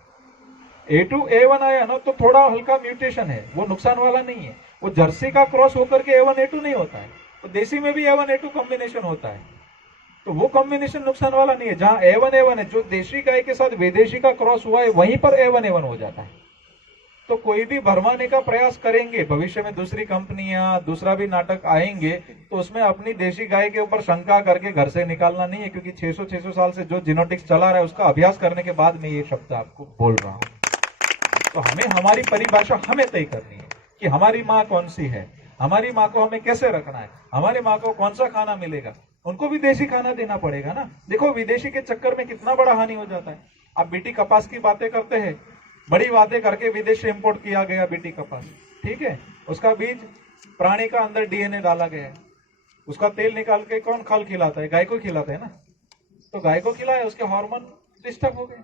A2 A1 आया ना तो थोड़ा हल्का म्यूटेशन है, वो नुकसान वाला नहीं है। वो जर्सी का क्रॉस होकर के A1 A2 नहीं होता है, तो देसी में भी A1 A2 कॉम्बिनेशन होता है, तो वो कॉम्बिनेशन नुकसान वाला नहीं है। जहां A1 A1 है, जो देशी गाय के साथ विदेशी का क्रॉस हुआ है, वहीं पर A1 A1 हो जाता है। तो कोई भी भरमाने का प्रयास करेंगे, भविष्य में दूसरी कंपनियां, दूसरा भी नाटक आएंगे, तो उसमें अपनी देशी गाय के ऊपर शंका करके घर से निकालना नहीं है, क्योंकि 600 साल से जो जीनोटिक्स चला रहा है उसका अभ्यास करने के बाद मैं ये शब्द आपको बोल रहा हूं। तो हमें हमारी परिभाषा हमें तय करनी है कि हमारी माँ कौन सी है, हमारी माँ को हमें कैसे रखना है, हमारी माँ को कौन सा खाना मिलेगा। उनको भी देशी खाना देना पड़ेगा ना। देखो विदेशी के चक्कर में कितना बड़ा हानि हो जाता है। आप बीटी कपास की बातें करते हैं, बड़ी बातें करके विदेश से इंपोर्ट किया गया बीटी कपास, ठीक है। उसका बीज प्राणी का अंदर DNA डाला गया है, उसका तेल निकाल के कौन खल खिलाता है? गाय को खिलाता है ना। तो गाय को खिलाया, उसके हार्मोन डिस्टर्ब हो गए।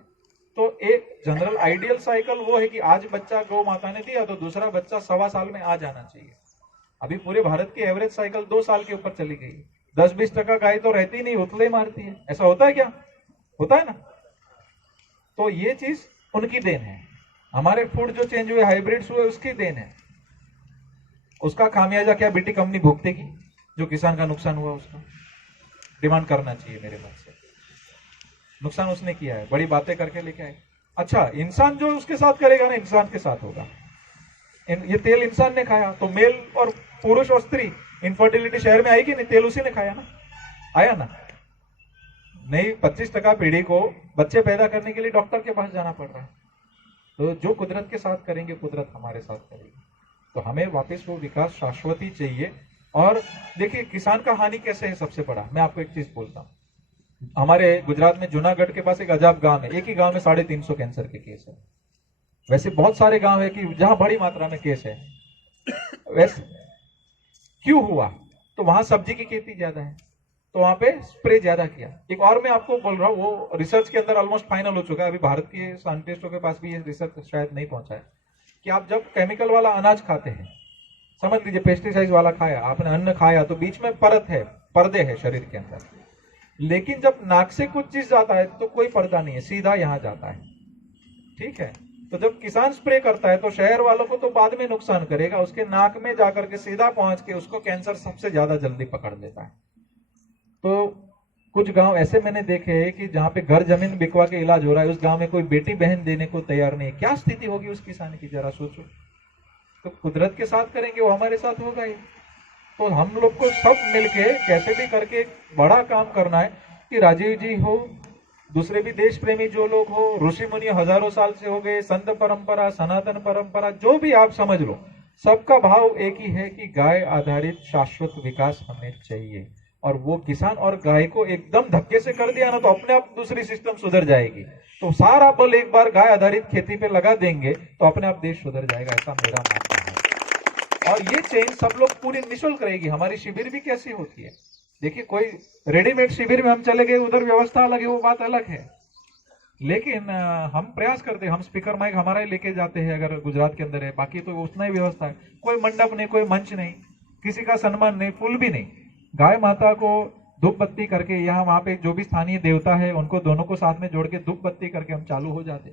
तो एक जनरल आइडियल साइकिल वो है कि आज बच्चा गौ माता ने दिया तो दूसरा बच्चा 1.25 साल में आ जाना चाहिए। अभी पूरे भारत की एवरेज साइकिल 2 साल के ऊपर चली गई। 10-20% गाय तो रहती नहीं, उतले मारती है। ऐसा होता है क्या? होता है ना। तो ये चीज उनकी देन है। हमारे फूड जो चेंज हुए, हाइब्रिड्स हुए, उसकी देन है। उसका खामियाजा क्या बीटी कंपनी भुगतेगी? जो किसान का नुकसान हुआ उसका डिमांड करना चाहिए मेरे मन से। नुकसान उसने किया है, बड़ी बातें करके लेके आए। अच्छा, इंसान जो उसके साथ करेगा ना, इंसान के साथ होगा। ये तेल इंसान ने खाया तो मेल और पुरुष और स्त्री इनफर्टिलिटी शहर में आएगी नहीं, तेल उसी ने खाया ना, आया ना। नहीं, 25% पीढ़ी को बच्चे पैदा करने के लिए डॉक्टर के पास जाना पड़ रहा है। तो जो कुदरत के साथ करेंगे, कुदरत हमारे साथ करेगी। तो हमें वापस वो विकास शाश्वती चाहिए। और देखिए किसान का हानि कैसे है सबसे बड़ा, मैं आपको एक चीज बोलता हूँ। हमारे गुजरात में जूनागढ़ के पास एक अजाब गांव है, एक ही गांव में 350 कैंसर के केस है। वैसे बहुत सारे गांव है कि जहां बड़ी मात्रा में केस है। वैसे क्यों हुआ? तो वहां सब्जी की खेती ज्यादा है, तो वहां पे स्प्रे ज्यादा किया। एक और मैं आपको बोल रहा हूँ, वो रिसर्च के अंदर ऑलमोस्ट फाइनल हो चुका है। अभी भारत के साइंटिस्टों के पास भी ये रिसर्च शायद नहीं पहुंचा है कि आप जब केमिकल वाला अनाज खाते हैं, समझ लीजिए पेस्टिसाइड वाला खाया आपने, अन्न खाया, तो बीच में परत है, पर्दे है शरीर के अंदर। लेकिन जब नाक से कुछ चीज जाता है तो कोई पर्दा नहीं है, सीधा यहां जाता है, ठीक है। तो जब किसान स्प्रे करता है तो शहर वालों को तो बाद में नुकसान करेगा, उसके नाक में जाकर के सीधा पहुंच के उसको कैंसर सबसे ज्यादा जल्दी पकड़ लेता है। तो कुछ गांव ऐसे मैंने देखे हैं कि जहां पे घर जमीन बिकवा के इलाज हो रहा है, उस गांव में कोई बेटी बहन देने को तैयार नहीं है। क्या स्थिति होगी उस किसान की, जरा सोचो। तो कुदरत के साथ करेंगे, वो हमारे साथ होगा ही। तो हम लोग को सब मिलके कैसे भी करके बड़ा काम करना है कि राजीव जी हो, दूसरे भी देश प्रेमी जो लोग हो, ऋषि मुनि हजारों साल से हो गए, संत परंपरा, सनातन परंपरा, जो भी आप समझ लो, सबका भाव एक ही है कि गाय आधारित शाश्वत विकास हमें चाहिए। और वो किसान और गाय को एकदम धक्के से कर दिया ना तो अपने आप दूसरी सिस्टम सुधर जाएगी। तो सारा बल एक बार गाय आधारित खेती पे लगा देंगे तो अपने आप देश सुधर जाएगा, ऐसा मेरा मानना है। और ये चेंज सब लोग पूरी निःशुल्क रहेगी। हमारी शिविर भी कैसी होती है, देखिए कोई रेडीमेड शिविर में हम चले गए, उधर व्यवस्था अलग है, वो बात अलग है। लेकिन हम प्रयास करते हैं, हम स्पीकर माइक हमारा ही लेके जाते हैं अगर गुजरात के अंदर है, बाकी तो उतना ही व्यवस्था है। कोई मंडप नहीं, कोई मंच नहीं, किसी का सम्मान नहीं, फूल भी नहीं। गाय माता को धूप बत्ती करके, यहाँ वहां पे जो भी स्थानीय देवता है उनको दोनों को साथ में जोड़ के धूप बत्ती करके हम चालू हो जाते।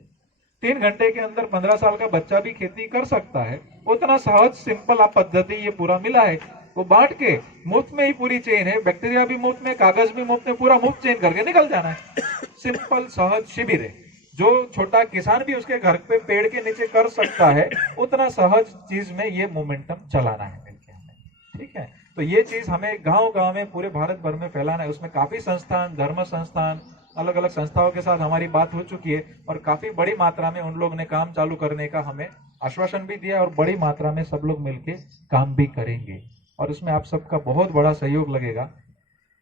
3 घंटे के अंदर 15 साल का बच्चा भी खेती कर सकता है। उतना सहज सिंपल आप पद्धति ये पूरा मिला है, वो बांट के मुफ्त में ही पूरी चेन है, बैक्टीरिया भी मुफ्त में, कागज भी मुफ्त में, पूरा मुफ्त चेन करके निकल जाना है। सिंपल सहज शिविर है, जो छोटा किसान भी उसके घर पे पेड़ के नीचे कर सकता है, उतना सहज चीज में ये मोमेंटम चलाना है मिलके हमें। ठीक है, तो ये चीज हमें गांव गांव में पूरे भारत भर में फैलाना है। उसमें काफी संस्थान, धर्म संस्थान, अलग अलग संस्थाओं के साथ हमारी बात हो चुकी है और काफी बड़ी मात्रा में उन लोग ने काम चालू करने का हमें आश्वासन भी दिया और बड़ी मात्रा में सब लोग मिलके काम भी करेंगे और उसमें आप सबका बहुत बड़ा सहयोग लगेगा।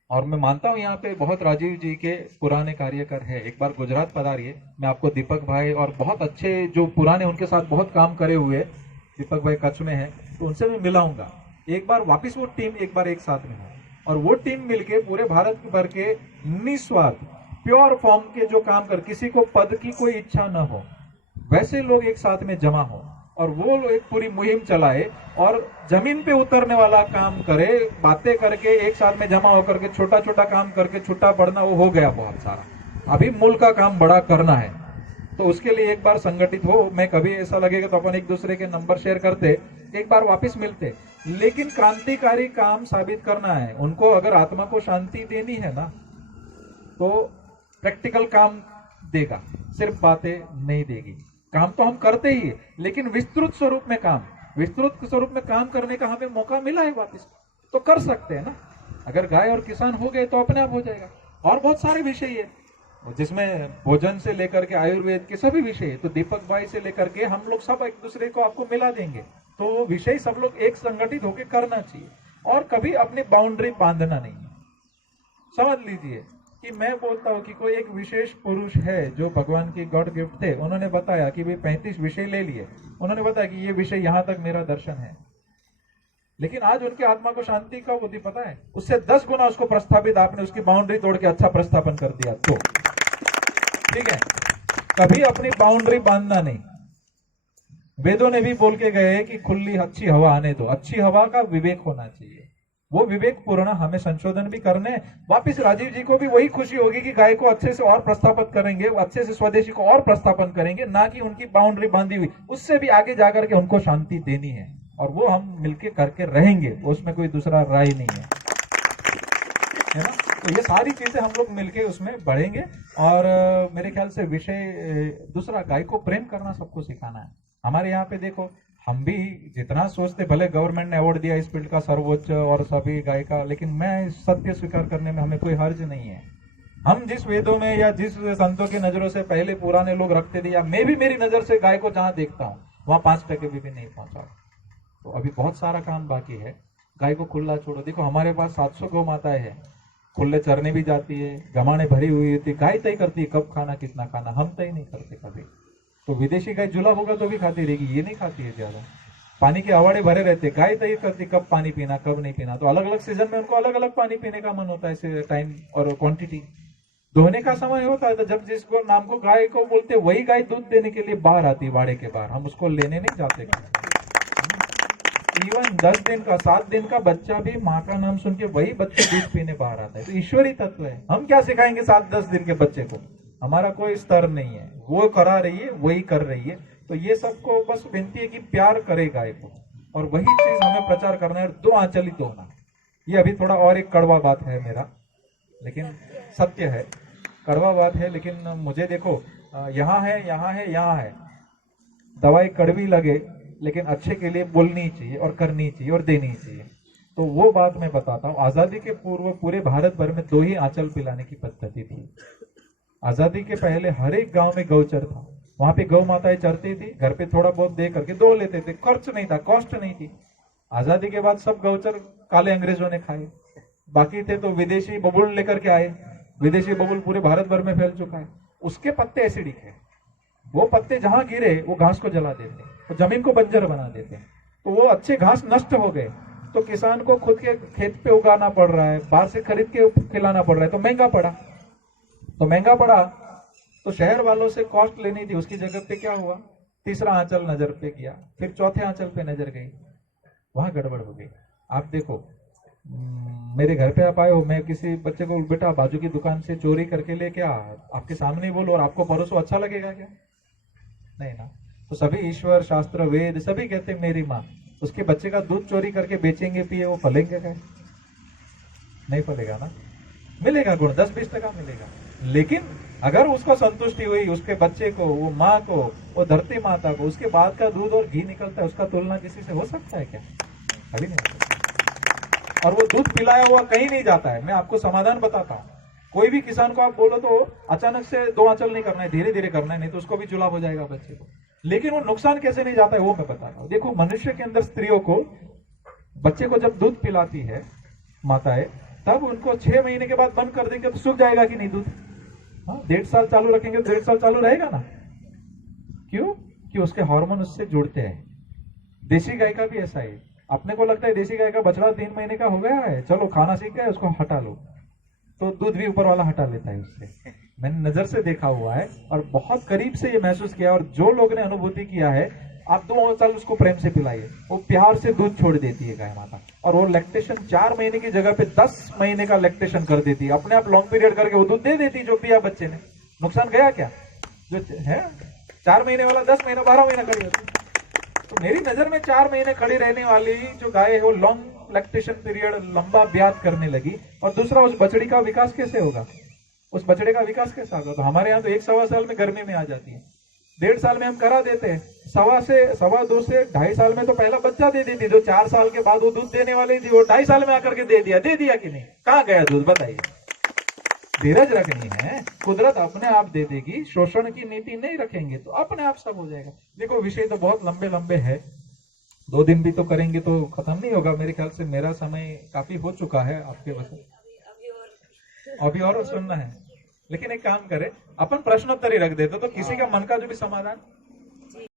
और मैं मानता हूँ यहाँ पे बहुत राजीव जी के पुराने कार्यकर है, एक बार गुजरात पधारिए, मैं आपको दीपक भाई और बहुत अच्छे जो पुराने उनके साथ बहुत काम करे हुए दीपक भाई कच्छ में है, तो उनसे मैं मिलाऊंगा एक बार वापिस, वो टीम एक बार एक साथ में हो और वो टीम मिलके पूरे भारत भर के निस्वार्थ प्योर फॉर्म के जो काम कर, किसी को पद की कोई इच्छा न हो, वैसे लोग एक साथ में जमा हो और वो एक पूरी मुहिम चलाए और जमीन पे उतरने वाला काम करे। बातें करके एक साथ में जमा होकर के छोटा छोटा काम करके छुट्टा पड़ना वो हो गया बहुत सारा, अभी मूल का काम बड़ा करना है। तो उसके लिए एक बार संगठित हो, मैं कभी ऐसा लगेगा तो अपन एक दूसरे के नंबर शेयर करते, एक बार वापस मिलते, लेकिन क्रांतिकारी काम साबित करना है उनको। अगर आत्मा को शांति देनी है ना तो प्रैक्टिकल काम देगा, सिर्फ बातें नहीं देगी। काम तो हम करते ही है, लेकिन विस्तृत स्वरूप में काम, विस्तृत स्वरूप में काम करने का हमें मौका मिला है वापस, तो कर सकते हैं ना। अगर गाय और किसान हो गए तो अपने आप हो जाएगा। और बहुत सारे विषय है जिसमें भोजन से लेकर के आयुर्वेद के सभी विषय है, तो दीपक भाई से लेकर के हम लोग सब एक दूसरे को आपको मिला देंगे। तो वो विषय सब लोग एक संगठित होकर करना चाहिए और कभी अपनी बाउंड्री बांधना नहीं है। समझ लीजिए कि मैं बोलता हूँ कि कोई एक विशेष पुरुष है जो भगवान की गॉड गिफ्ट थे, उन्होंने बताया कि भाई 35 विषय ले लिए, उन्होंने बताया कि ये विषय यहाँ तक मेरा दर्शन है, लेकिन आज उनकी आत्मा को शांति का बुद्धि पता है, उससे 10 गुना उसको प्रस्थापित आपने उसकी बाउंड्री तोड़ के अच्छा प्रस्थापन कर दिया। तो ठीक है, कभी अपनी बाउंड्री बांधना नहीं। वेदों ने भी बोल के गए कि खुली अच्छी हवा आने दो, अच्छी हवा का विवेक होना चाहिए, वो विवेक पूर्ण हमें संशोधन भी करने। वापिस राजीव जी को भी वही खुशी होगी कि गाय को अच्छे से और प्रस्थापित करेंगे, अच्छे से स्वदेशी को और प्रस्थापन करेंगे, ना कि उनकी बाउंड्री बांधी हुई, उससे भी आगे जाकर के उनको शांति देनी है और वो हम मिलके करके रहेंगे, उसमें कोई दूसरा राय नहीं है ना। तो ये सारी चीजें हम लोग मिलके उसमें बढ़ेंगे और मेरे ख्याल से विषय दूसरा, गाय को प्रेम करना सबको सिखाना है। हमारे यहाँ पे देखो, हम भी जितना सोचते, भले गवर्नमेंट ने अवार्ड दिया इस फील्ड का सर्वोच्च और सभी गाय का, लेकिन मैं सत्य स्वीकार करने में हमें कोई हर्ज नहीं है। हम जिस वेदों में या जिस संतों की नजरों से पहले पुराने लोग रखते थे, या मैं भी मेरी नजर से गाय को जहां देखता हूँ वहां 5% भी नहीं पहुंचा। तो अभी बहुत सारा काम बाकी है। गाय को खुला छोड़ो, देखो हमारे पास 700 गौ माताएं हैं, खुले चरने भी जाती है, गमाने भरी हुई होती, गाय तय करती है कब खाना कितना खाना, हम तय नहीं करते कभी। तो विदेशी गाय जुला होगा तो भी खाती रहेगी, ये नहीं खाती है ज्यादा। पानी के अवाड़े भरे रहते, गाय तय करती कब पानी पीना कब नहीं पीना। तो अलग अलग सीजन में उनको अलग अलग पानी पीने का मन होता है, टाइम और क्वांटिटी। धोने का समय होता है तो जब जिसको नाम को गाय को बोलते, वही गाय दूध देने के लिए बाहर आती है वाड़े के बाहर, हम उसको लेने नहीं जाते। इवन 10 दिन का 7 दिन का बच्चा भी माँ का नाम सुन के वही बच्चे दूध पीने बाहर आता है। तो ईश्वरी तत्व है, हम क्या सिखाएंगे 7-10 दिन के बच्चे को, हमारा कोई स्तर नहीं है, वो करा रही है वही कर रही है। तो ये सबको बस विनती है कि प्यार करे गाय को, और वही चीज हमें प्रचार करना है, 2 आंचलित होना। ये अभी थोड़ा और एक कड़वा बात है मेरा, लेकिन सत्य है, कड़वा बात है, लेकिन मुझे देखो यहाँ है यहाँ है यहाँ है, दवाई कड़वी लगे लेकिन अच्छे के लिए बोलनी चाहिए और करनी चाहिए और देनी चाहिए। तो वो बात मैं बताता हूँ। आजादी के पूर्व पूरे भारत भर में 2 ही आंचल पिलाने की पद्धति थी। आजादी के पहले हर एक गांव में गौचर था, वहां पे गौ माताएं चरती थी, घर पे थोड़ा बहुत दे करके दो लेते थे, खर्च नहीं था, कॉस्ट नहीं थी। आजादी के बाद सब गौचर काले अंग्रेजों ने खाए, बाकी थे तो विदेशी बबुल लेकर के आए, विदेशी बबुल पूरे भारत भर में फैल चुका है। उसके पत्ते एसिडिक है, वो पत्ते जहां गिरे वो घास को जला देते, तो जमीन को बंजर बना देते, तो वो अच्छे घास नष्ट हो गए। तो किसान को खुद के खेत पे उगाना पड़ रहा है, बाहर से खरीद के खिलाना पड़ रहा है, तो महंगा पड़ा। तो महंगा पड़ा तो शहर वालों से कॉस्ट लेनी थी, उसकी जगह पे क्या हुआ, तीसरा आंचल नजर पे किया, फिर चौथे आंचल पे नजर गई, वहां गड़बड़ हो गई। आप देखो, मेरे घर पे आप आए हो, मैं किसी बच्चे को बेटा बाजू की दुकान से चोरी करके ले क्या, आपके सामने ही बोलो और आपको परोसो, अच्छा लगेगा क्या? नहीं ना। तो सभी ईश्वर शास्त्र वेद सभी कहते हैं मेरी माँ, उसके बच्चे का दूध चोरी करके बेचेंगे पिए, वो फलेंगे क्या? नहीं फलेगा ना। मिलेगा गुण 10-20% मिलेगा, लेकिन अगर उसको संतुष्टि हुई, उसके बच्चे को, वो माँ को, वो धरती माता को, उसके बाद का दूध और घी निकलता है, उसका तुलना किसी से हो सकता है क्या? कभी नहीं हो सकता। और वो दूध पिलाया हुआ कहीं नहीं जाता है। मैं आपको समाधान बताता हूँ, कोई भी किसान को आप बोलो तो अचानक से 2 आंचल नहीं करना है, धीरे धीरे करना है, नहीं तो उसको भी जुलाब हो जाएगा बच्चे को। लेकिन वो नुकसान कैसे नहीं जाता है वो मैं बताता हूँ। देखो, मनुष्य के अंदर स्त्रियों को, बच्चे को जब दूध पिलाती है माताएं, तब उनको 6 महीने के बाद बंद कर देंगे तो सूख जाएगा कि नहीं दूध? हाँ, 1.5 साल चालू रखेंगे तो 1.5 साल चालू रहेगा ना। क्यों? कि उसके हार्मोन उससे जुड़ते हैं। देसी गाय का भी ऐसा है। अपने को लगता है देसी गाय का बछड़ा 3 महीने का हो गया है, चलो खाना सीख गया, उसको हटा लो, तो दूध भी ऊपर वाला हटा लेता है उससे। मैंने नजर से देखा हुआ है और बहुत करीब से ये महसूस किया, और जो लोग ने अनुभूति किया है, आप 2 साल उसको प्रेम से पिलाइए, वो प्यार से दूध छोड़ देती है गाय माता, और वो लैक्टेशन 4 महीने की जगह पे 10 महीने का लैक्टेशन कर देती है, अपने आप लॉन्ग पीरियड करके वो दूध दे देती है जो पिया बच्चे ने। नुकसान गया क्या? जो है 4 महीने वाला 10 महीना 12 महीना खड़ी होती है। तो मेरी नजर में 4 महीने खड़ी रहने वाली जो गाय है, वो लॉन्ग लैक्टेशन पीरियड लंबा ब्याज करने लगी। और दूसरा, उस बछड़ी का विकास कैसे होगा? उस बछड़े का विकास कैसे होगा? तो हमारे यहाँ तो 1-1.25 साल में गर्मी में आ जाती है, 1.5 साल में हम करा देते हैं, 2.25 से 2.5 साल में तो पहला बच्चा दे देती, जो 4 साल के बाद वो दूध देने वाली थी, वो 2.5 साल में आकर के दे दिया कि नहीं? कहाँ गया दूध बताइए? धीरज रखनी है, कुदरत अपने आप दे देगी, शोषण की नीति नहीं रखेंगे तो अपने आप सब हो जाएगा। देखो, विषय तो बहुत लंबे लंबे है, 2 दिन भी तो करेंगे तो खत्म नहीं होगा। मेरे ख्याल से मेरा समय काफी हो चुका है आपके वजह, अभी और सुनना है। लेकिन एक काम करें, अपन प्रश्नोत्तरी रख देते तो किसी का मन का जो भी समाधान